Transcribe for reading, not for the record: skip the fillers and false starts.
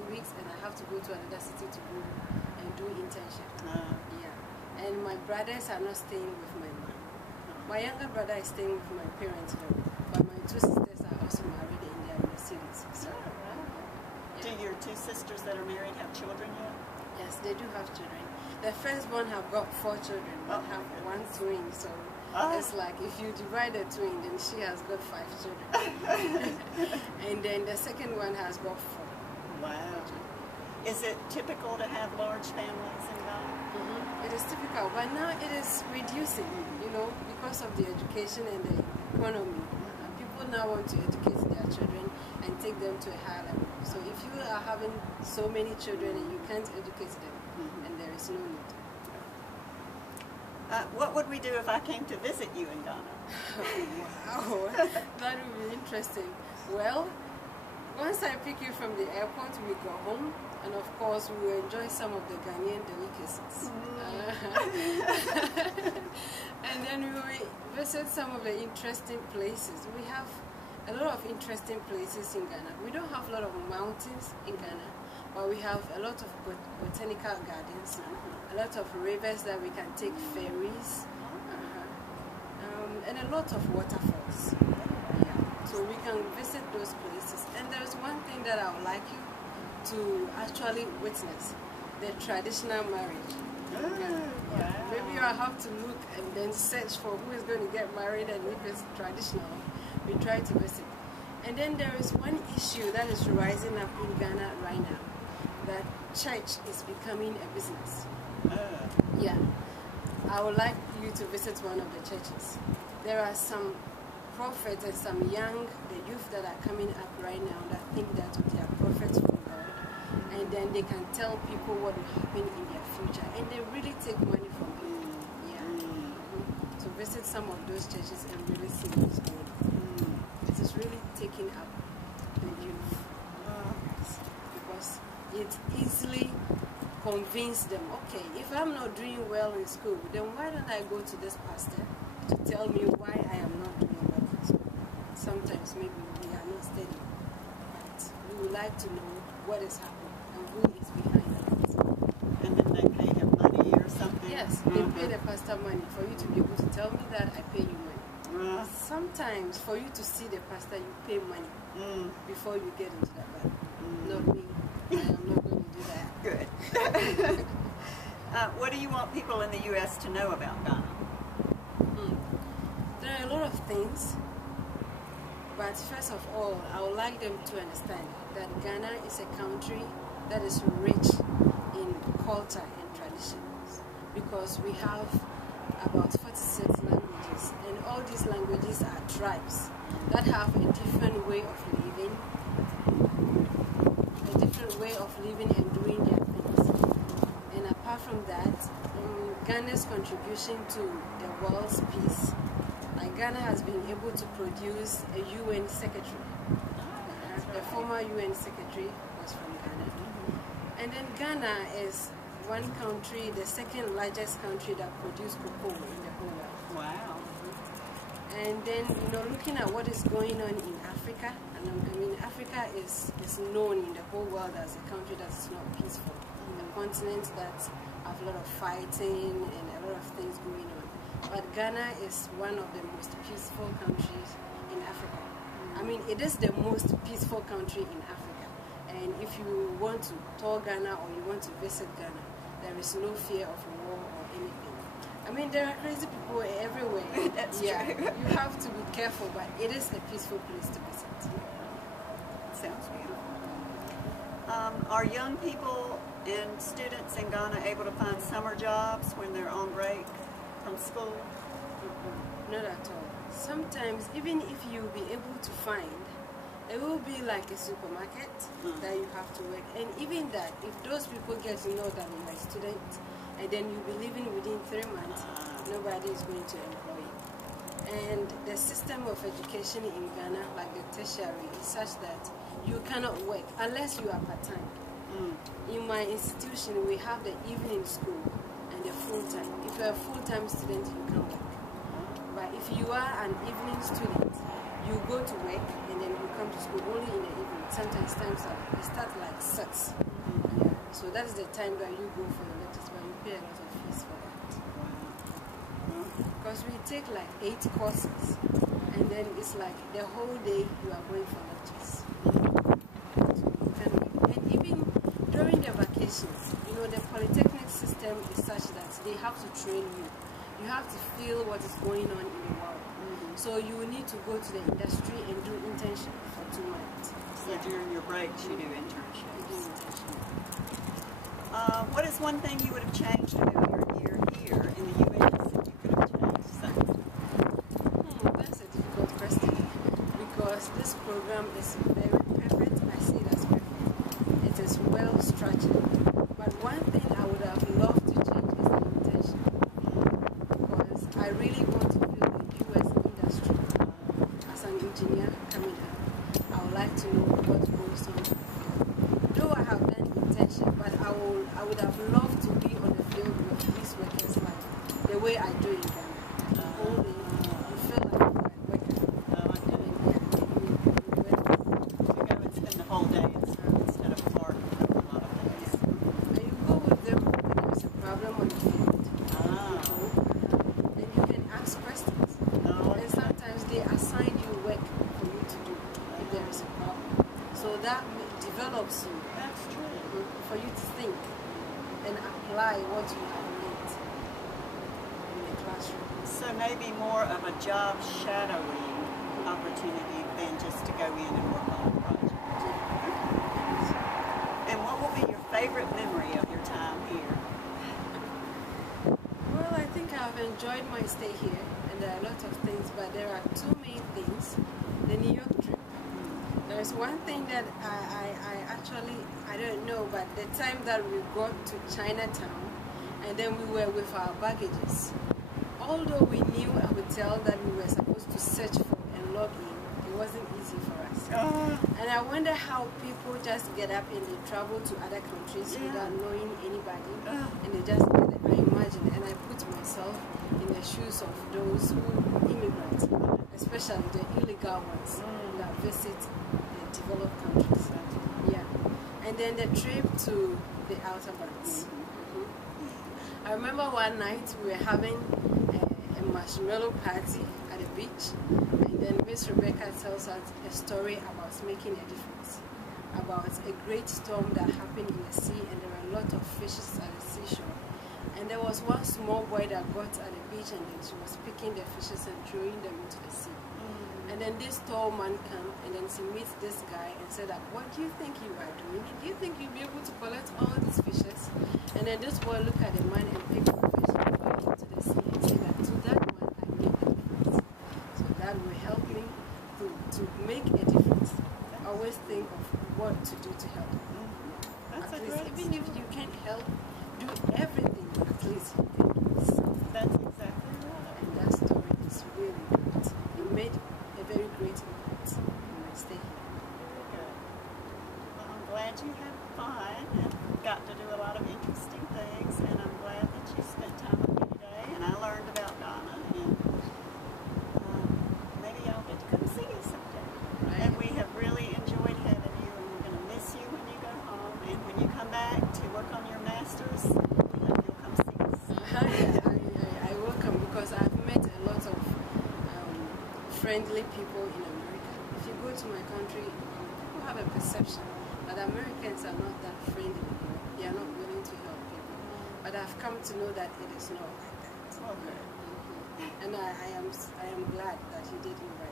2 weeks, and I have to go to another city to go and do internship. Yeah. And my brothers are not staying with my mom. My younger brother is staying with my parents home, but my 2 sisters are also married and they are in the cities. So, do your 2 sisters that are married have children yet? Yes, they do have children. The first one have got 4 children, but have 1 twin. So it's like if you divide a twin, then she has got 5 children. And then the second one has got 4. Wow. Is it typical to have large families in Ghana? It is typical, but now it is reducing, you know, because of the education and the economy. People now want to educate their children and take them to a higher level. So if you are having so many children and you can't educate them, and there is no need. What would we do if I came to visit you in Ghana? Wow, that would be interesting. Well, once I pick you from the airport, we go home, and of course we will enjoy some of the Ghanaian delicacies. And then we will visit some of the interesting places. We have a lot of interesting places in Ghana. We don't have a lot of mountains in Ghana, but we have a lot of botanical gardens, a lot of rivers that we can take ferries, and a lot of waterfalls. Yeah. So we can visit those places. And there's one thing that I would like you to actually witness, the traditional marriage. Yeah. Maybe I'll have to look and then search for who is going to get married, and if it's traditional, we try to visit. And then there is one issue that is rising up in Ghana right now, that church is becoming a business. Yeah. I would like you to visit one of the churches. There are some prophets and some the youth that are coming up right now that think that they are prophets from God, and then they can tell people what will happen in their future, and they really take money from people. Yeah. So visit some of those churches and really see what's going on. It is really taking up the youth, because it easily convince them, okay, if I'm not doing well in school, then why don't I go to this pastor to tell me why I am not doing well in school? Sometimes maybe we are not studying, but we would like to know what is happening and who is behind it. And then they pay him money or something? Yes, they pay the pastor money for you to be able to tell me that I pay you money. Sometimes for you to see the pastor, you pay money before you get into that bed. Not me. I am not going to do that. Good. What do you want people in the U.S. to know about Ghana? There are a lot of things, but first of all, I would like them to understand that Ghana is a country that is rich in culture and traditions, because we have about 46 languages, and all these languages are tribes that have a different way of living, and doing their things. And apart from that, Ghana's contribution to the world's peace, like Ghana has been able to produce a UN secretary. The former UN secretary was from Ghana. And then Ghana is one country, the second largest country that produces cocoa in the whole world. Wow. And then, looking at what is going on in Africa, and I mean, Africa is known in the whole world as a country that's not peaceful. A continent that have a lot of fighting and a lot of things going on. But Ghana is one of the most peaceful countries in Africa. I mean, it is the most peaceful country in Africa. And if you want to tour Ghana or you want to visit Ghana, there is no fear of war or anything. I mean, there are crazy people everywhere. That's true. You have to be careful, but it is a peaceful place to visit. Sounds beautiful. Are young people and students in Ghana able to find summer jobs when they're on break from school? Not at all. Sometimes, even if you'll be able to find, it will be like a supermarket that you have to work. And even that, if those people get to know that you're a student, and then you'll be leaving within 3 months, nobody is going to employ you. And the system of education in Ghana, like the tertiary, is such that you cannot work unless you are part-time. In my institution, we have the evening school and the full-time. If you're a full-time student, you can work. But if you are an evening student, you go to work and then you come to school only in the evening. sometimes times up. They start like 6. Yeah. So that is the time that you go for your lectures, but you pay a lot of fees for that. Because we take like 8 courses, and then it's like the whole day you are going for lectures. And even during the vacations, you know, the polytechnic system is such that they have to train you. You have to feel what is going on in the world. So you need to go to the industry and do internship for 2 months. So during your breaks you do internships. What is one thing you would have changed about your year here in the U.S. if you could have changed something? That's a difficult question because this program is very perfect. I see it as perfect. It is well structured. But one thing I would have loved to change is the internship, because I really want to feel the U.S. industry. As an engineer coming up, I would like to know what goes on in the field. Though I have done internship, but I would have loved to be on the field with these workers like the way I do in Ghana. The whole day, you feel like you're a worker. You go and spend the whole day instead of part of a lot of days. And you go with them when there is a problem on the field. And you can ask questions. And sometimes they assign you work for you to do if there is a problem. So that develops you. That's true. For you to think and apply what you have learned in the classroom. So maybe more of a job shadowing opportunity than just to go in and work on a project. And what will be your favorite memory of your time here? Well, I think I've enjoyed my stay here, and there are a lot of things, but there are 2 main things. The New York trip. There's one thing that I don't know, but the time that we got to Chinatown, and then we were with our baggages, although we knew a hotel that we were supposed to search for and log in, it wasn't easy for us. And I wonder how people just get up and they travel to other countries without knowing anybody, and they just get it. I imagine, and I put myself in the shoes of those who immigrate, especially the illegal ones that visit the developed countries. Yeah. And then the trip to the Outer Banks. I remember one night we were having a marshmallow party at the beach, and then Miss Rebecca tells us a story about making a difference, about a great storm that happened in the sea, and there were a lot of fishes at the seashore. And there was one small boy that got at the beach, and then she was picking the fishes and throwing them into the sea. And then this tall man came, and then she meets this guy and said, like, what do you think you are doing? Do you think you'll be able to collect all these fishes? And then this boy looked at the man and picked the fish and threw it into the sea and said that to that one I made a difference. So that will help me to make a difference. Always think of what to do to help. That's at least, even if you can't help, do everything, at least you can do something. That's exactly right. And that story is really good. It made a very great impact when I stay here. Very good. Well, I'm glad you had fun and got to do a lot of interesting things, and I'm glad that you spent time with me today, and I learned about Ghana, and maybe I'll get to come see you someday. Right. And we have really enjoyed having you, and we're going to miss you when you go home, and when you come back to work on your master's, we hope you'll come see us. I welcome, because I've met a lot of friendly people in America. If you go to my country, people have a perception that Americans are not that friendly. They are not willing to help people. But I've come to know that it is not like that. Okay. And I am glad that you did it right.